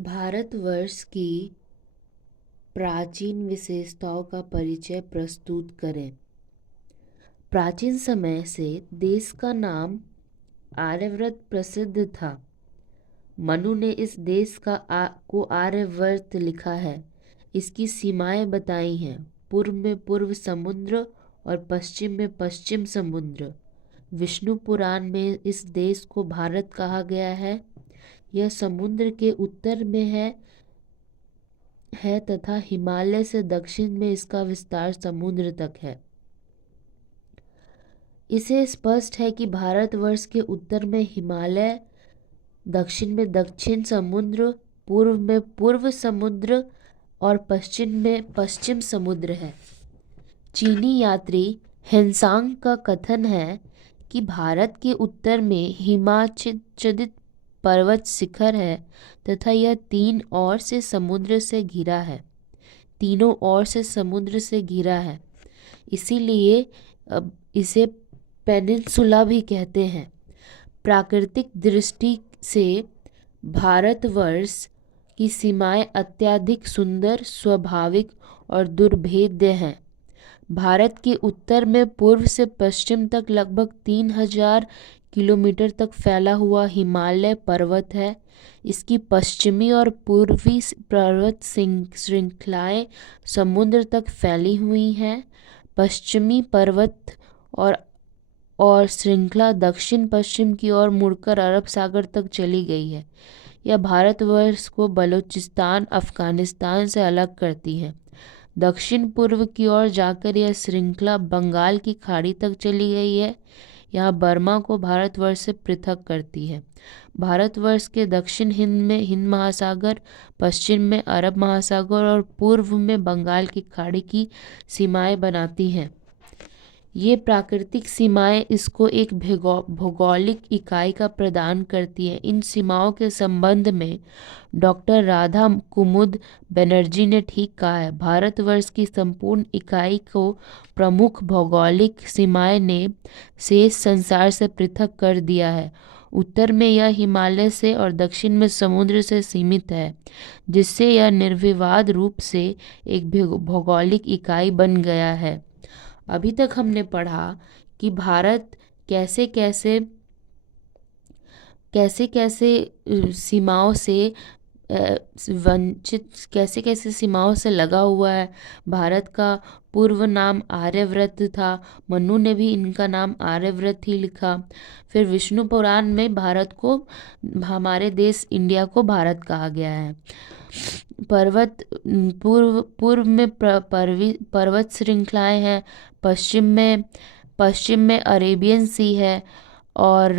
भारतवर्ष की प्राचीन विशेषताओं का परिचय प्रस्तुत करें। प्राचीन समय से देश का नाम आर्यव्रत प्रसिद्ध था। मनु ने इस देश को आर्यवर्त लिखा है। इसकी सीमाएं बताई हैं। पूर्व में पूर्व समुद्र और पश्चिम में पश्चिम समुद्र। विष्णु पुराण में इस देश को भारत कहा गया है। यह समुद्र के उत्तर में है तथा हिमालय से दक्षिण में इसका विस्तार समुद्र तक है। इसे स्पष्ट है कि भारतवर्ष के उत्तर में हिमालय, दक्षिण में दक्षिण समुद्र, पूर्व में पूर्व समुद्र और पश्चिम में पश्चिम समुद्र है। चीनी यात्री हेनसांग का कथन है कि भारत के उत्तर में हिमाच्छादित पर्वत शिखर है तथा यह तीन ओर से समुद्र से घिरा है। तीनों ओर से समुद्र से घिरा है, इसीलिए इसे पेनिनसुला भी कहते हैं। प्राकृतिक दृष्टि से भारतवर्ष की सीमाएं अत्यधिक सुंदर, स्वाभाविक और दुर्भेद्य हैं। भारत के उत्तर में पूर्व से पश्चिम तक लगभग 3000 किलोमीटर तक फैला हुआ हिमालय पर्वत है। इसकी पश्चिमी और पूर्वी पर्वत श्रृंखलाएं समुद्र तक फैली हुई हैं। पश्चिमी पर्वत और श्रृंखला दक्षिण पश्चिम की ओर मुड़कर अरब सागर तक चली गई है। यह भारतवर्ष को बलूचिस्तान, अफगानिस्तान से अलग करती है। दक्षिण पूर्व की ओर जाकर यह श्रृंखला बंगाल की खाड़ी तक चली गई है। यहाँ बर्मा को भारतवर्ष से पृथक करती है। भारतवर्ष के दक्षिण हिंद में हिंद महासागर, पश्चिम में अरब महासागर और पूर्व में बंगाल की खाड़ी की सीमाएं बनाती हैं। ये प्राकृतिक सीमाएं इसको एक भौगोलिक इकाई का प्रदान करती हैं। इन सीमाओं के संबंध में डॉक्टर राधा कुमुद बनर्जी ने ठीक कहा है, भारतवर्ष की संपूर्ण इकाई को प्रमुख भौगोलिक सीमाएं ने शेष संसार से पृथक कर दिया है। उत्तर में यह हिमालय से और दक्षिण में समुद्र से सीमित है, जिससे यह निर्विवाद रूप से एक भौगोलिक इकाई बन गया है। अभी तक हमने पढ़ा कि भारत कैसे कैसे सीमाओं से वंचित, कैसे कैसे सीमाओं से लगा हुआ है। भारत का पूर्व नाम आर्यव्रत था। मनु ने भी इनका नाम आर्यव्रत ही लिखा। फिर विष्णु पुराण में भारत को, हमारे देश इंडिया को भारत कहा गया है। पूर्व में पर्वत श्रृंखलाएं हैं। पश्चिम में अरेबियन सी है और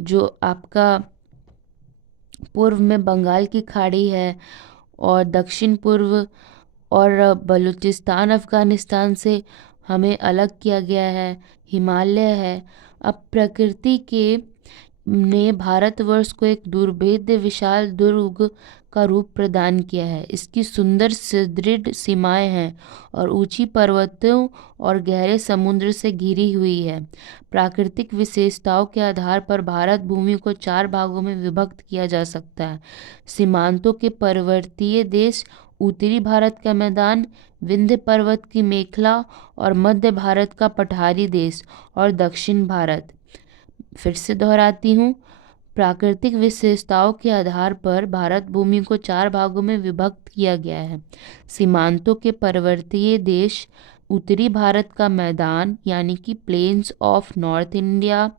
जो आपका पूर्व में बंगाल की खाड़ी है और दक्षिण पूर्व और बलूचिस्तान अफगानिस्तान से हमें अलग किया गया है। हिमालय है। अब प्रकृति ने भारतवर्ष को एक दुर्भेद्य विशाल दुर्ग का रूप प्रदान किया है। इसकी सुंदर सुदृढ़ सीमाएं हैं और ऊंची पर्वतों और गहरे समुद्र से घिरी हुई है। प्राकृतिक विशेषताओं के आधार पर भारत भूमि को 4 भागों में विभक्त किया जा सकता है। सीमांतों के पर्वतीय देश, उत्तरी भारत का मैदान, विंध्य पर्वत की मेखला और मध्य भारत का पठारी देश और दक्षिण भारत। फिर से दोहराती हूँ, प्राकृतिक विशेषताओं के आधार पर भारत भूमि को 4 भागों में विभक्त किया गया है। सीमांतों के पर्वतीय देश, उत्तरी भारत का मैदान यानी कि प्लेन्स ऑफ नॉर्थ इंडिया,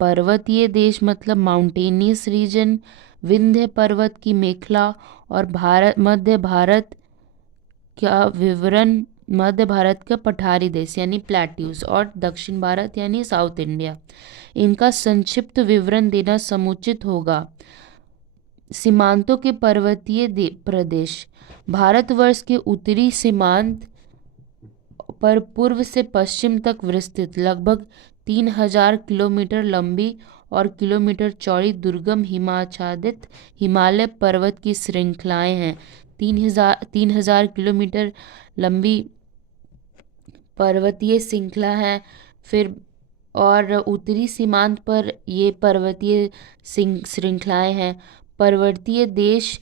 पर्वतीय देश मतलब माउंटेनियस रीजन, विंध्य पर्वत की मेखला और मध्य भारत का पठारी देश यानी प्लेट्यूज और दक्षिण भारत यानी साउथ इंडिया। इनका संक्षिप्त विवरण देना समुचित होगा। सीमांतों के पर्वतीय प्रदेश, भारतवर्ष के उत्तरी सीमांत पर पूर्व से पश्चिम तक विस्तृत लगभग 3000 किलोमीटर लंबी और किलोमीटर चौड़ी दुर्गम हिमाच्छादित हिमालय पर्वत की श्रृंखलाएं हैं। 3000 किलोमीटर लंबी पर्वतीय श्रृंखला है। फिर और उत्तरी सीमांत पर ये पर्वतीय श्रृंखलाएं हैं। पर्वतीय देश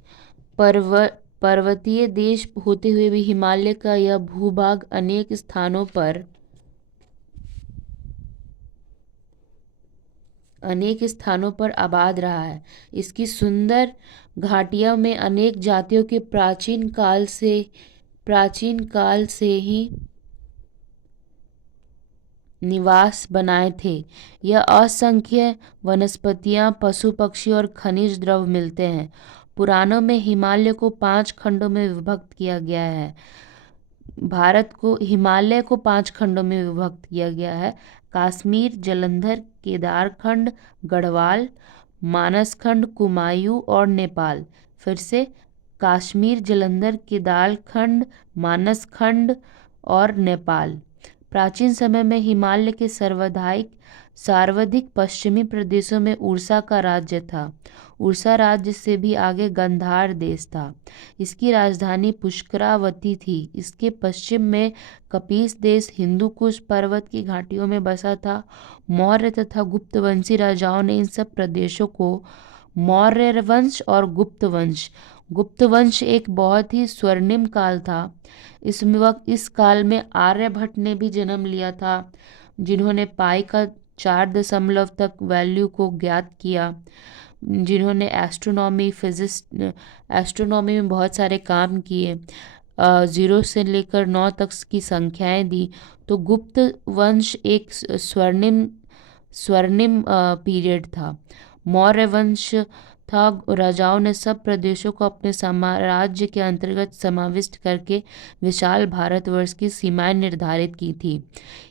पर्वतीय देश होते हुए भी हिमालय का यह भूभाग अनेक स्थानों पर आबाद रहा है। इसकी सुंदर घाटियों में अनेक जातियों के प्राचीन काल से ही निवास बनाए थे। यह असंख्य वनस्पतियां, पशु पक्षी और खनिज द्रव्य मिलते हैं। पुराणों में हिमालय को 5 खंडों में विभक्त किया गया है। हिमालय को 5 खंडों में विभक्त किया गया है। कश्मीर, जलंधर, केदारखंड, गढ़वाल, मानसखंड, कुमायूं और नेपाल। फिर से कश्मीर, जलंधर, केदारखंड, मानसखंड और नेपाल। प्राचीन समय में हिमालय के सर्वाधिक पश्चिमी प्रदेशों में उड़ीसा का राज्य था। उड़ीसा राज्य से भी आगे गांधार देश था। इसकी राजधानी पुष्करावती थी। इसके पश्चिम में कपिस देश हिंदू कुश पर्वत की घाटियों में बसा था। मौर्य तथा गुप्तवंशी राजाओं ने इन सब प्रदेशों को मौर्य वंश और गुप्त वंश एक बहुत ही स्वर्णिम काल था। इस काल में आर्यभट्ट ने भी जन्म लिया था, जिन्होंने पाई का 4 दशमलव तक वैल्यू को ज्ञात किया, जिन्होंने एस्ट्रोनॉमी में बहुत सारे काम किए, 0 से लेकर 9 तक की संख्याएं दी। तो गुप्त वंश एक स्वर्णिम पीरियड था। मौर्य वंश था। राजाओं ने सब प्रदेशों को अपने साम्राज्य के अंतर्गत समाविष्ट करके विशाल भारतवर्ष की सीमाएं निर्धारित की थी।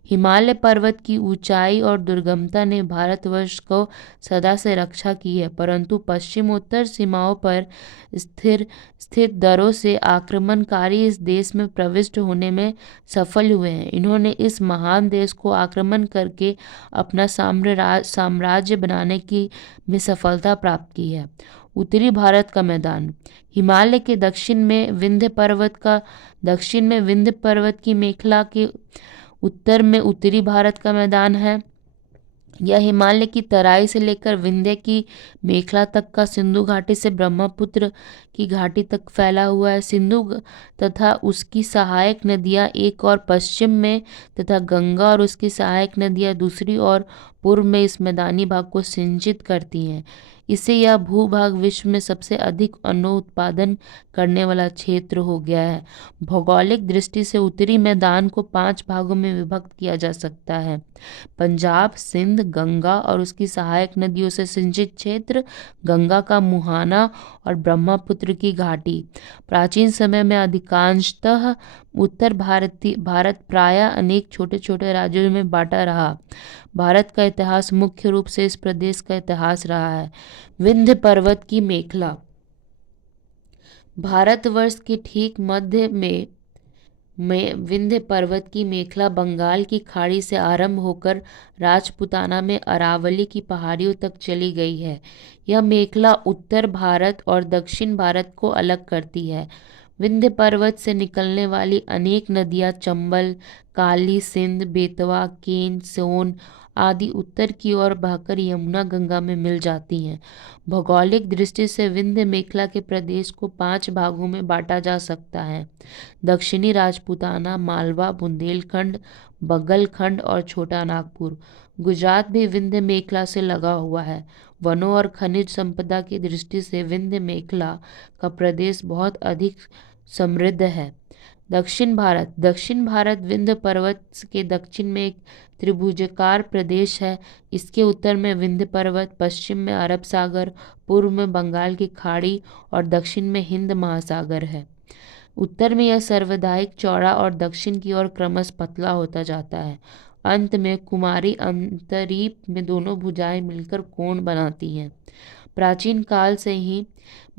हिमालय पर्वत की ऊंचाई और दुर्गमता ने भारतवर्ष को सदा से रक्षा की है, परंतु पश्चिमोत्तर सीमाओं पर स्थित दरों से आक्रमणकारी इस देश में प्रविष्ट होने में सफल हुए हैं। इन्होंने इस महान देश को आक्रमण करके अपना साम्राज्य बनाने में सफलता प्राप्त की है। उत्तरी भारत का मैदान। हिमालय के दक्षिण में विंध्य पर्वत की मेखला के उत्तर में उत्तरी भारत का मैदान है। यह हिमालय की तराई से लेकर विंध्य की मेखला तक का सिंधु घाटी से ब्रह्मपुत्र की घाटी तक फैला हुआ है। सिंधु तथा उसकी सहायक नदियां एक और पश्चिम में तथा गंगा और उसकी सहायक नदियां दूसरी और पूर्व में इस मैदानी भाग को सिंचित करती हैं। इससे यह भूभाग विश्व में सबसे अधिक अन्न उत्पादन करने वाला क्षेत्र हो गया है। भौगोलिक दृष्टि से उत्तरी मैदान को 5 भागों में विभक्त किया जा सकता है: पंजाब, सिंध, गंगा और उसकी सहायक नदियों से सिंचित क्षेत्र, गंगा का मुहाना और ब्रह्मपुत्र की घाटी। प्राचीन समय में अधिकांशतः उत्तर भारत प्रायः अनेक छोटे छोटे राज्यों में बांटा रहा। भारत का इतिहास मुख्य रूप से इस प्रदेश का इतिहास रहा है। विंध्य पर्वत की मेखला। भारतवर्ष के ठीक मध्य में विंध्य पर्वत की मेखला बंगाल की खाड़ी से आरंभ होकर राजपूताना में अरावली की पहाड़ियों तक चली गई है। यह मेखला उत्तर भारत और दक्षिण भारत को अलग करती है। विंध्य पर्वत से निकलने वाली अनेक नदियां चंबल, काली, सिंध, बेतवा, केन, सोन आदि उत्तर की ओर बहकर यमुना गंगा में मिल जाती हैं। भौगोलिक दृष्टि से विंध्य मेखला के प्रदेश को 5 भागों में बांटा जा सकता है: दक्षिणी राजपूताना, मालवा, बुंदेलखंड, बघेलखंड और छोटा नागपुर। गुजरात भी विंध्य मेखला से लगा हुआ है। वनों और खनिज संपदा की दृष्टि से विंध्य मेखला का प्रदेश बहुत अधिक समृद्ध है। दक्षिण भारत विंध्य पर्वत के दक्षिण में एक त्रिभुजाकार प्रदेश है। इसके उत्तर में विंध्य पर्वत, पश्चिम में अरब सागर, पूर्व में बंगाल की खाड़ी और दक्षिण में हिंद महासागर है। उत्तर में यह सर्वाधिक चौड़ा और दक्षिण की ओर क्रमशः पतला होता जाता है। अंत में कुमारी अंतरीप में दोनों भुजाएं मिलकर कोण बनाती हैं। प्राचीन काल से ही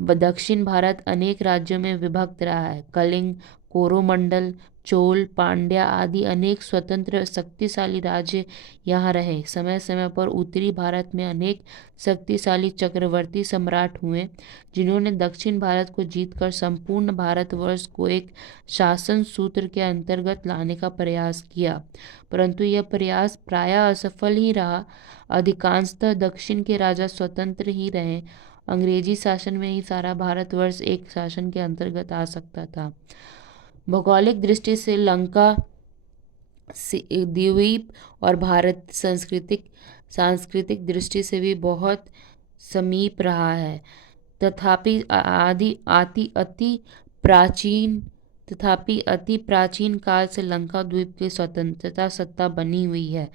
दक्षिण भारत अनेक राज्यों में विभक्त रहा है: कलिंग, कोरोमंडल, चोल, पांड्या आदि अनेक स्वतंत्र शक्तिशाली राज्य यहाँ रहे। समय समय पर उत्तरी भारत में अनेक शक्तिशाली चक्रवर्ती सम्राट हुए, जिन्होंने दक्षिण भारत को जीतकर संपूर्ण भारतवर्ष को एक शासन सूत्र के अंतर्गत लाने का प्रयास किया, परंतु यह प्रयास प्रायः असफल ही रहा। अधिकांशतः दक्षिण के राजा स्वतंत्र ही रहे। अंग्रेजी शासन में ही सारा भारतवर्ष एक शासन के अंतर्गत आ सकता था। भौगोलिक दृष्टि से लंका द्वीप और भारत सांस्कृतिक दृष्टि से भी बहुत समीप रहा है। तथापि अति प्राचीन काल से लंका द्वीप की स्वतंत्रता सत्ता बनी हुई है।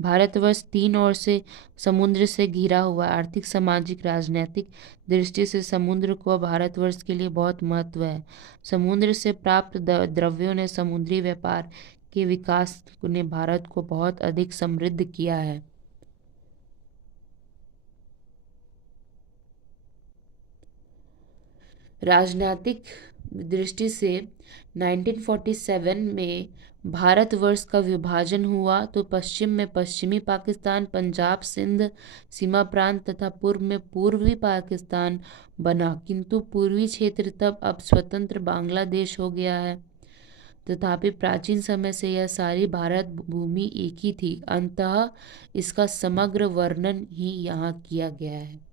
भारतवर्ष तीन ओर से समुद्र से घिरा हुआ है। आर्थिक, सामाजिक, राजनीतिक दृष्टि से समुद्र को भारतवर्ष के लिए बहुत महत्व है। समुद्र से प्राप्त द्रव्यों ने समुद्री व्यापार के विकास ने भारत को बहुत अधिक समृद्ध किया है। राजनीतिक दृष्टि से 1947 में भारतवर्ष का विभाजन हुआ तो पश्चिम में पश्चिमी पाकिस्तान, पंजाब, सिंध सीमा प्रांत तथा पूर्व में पूर्वी पाकिस्तान बना, किंतु पूर्वी क्षेत्र तब अब स्वतंत्र बांग्लादेश हो गया है। तथापि प्राचीन समय से यह सारी भारत भूमि एक ही थी। अंततः इसका समग्र वर्णन ही यहाँ किया गया है।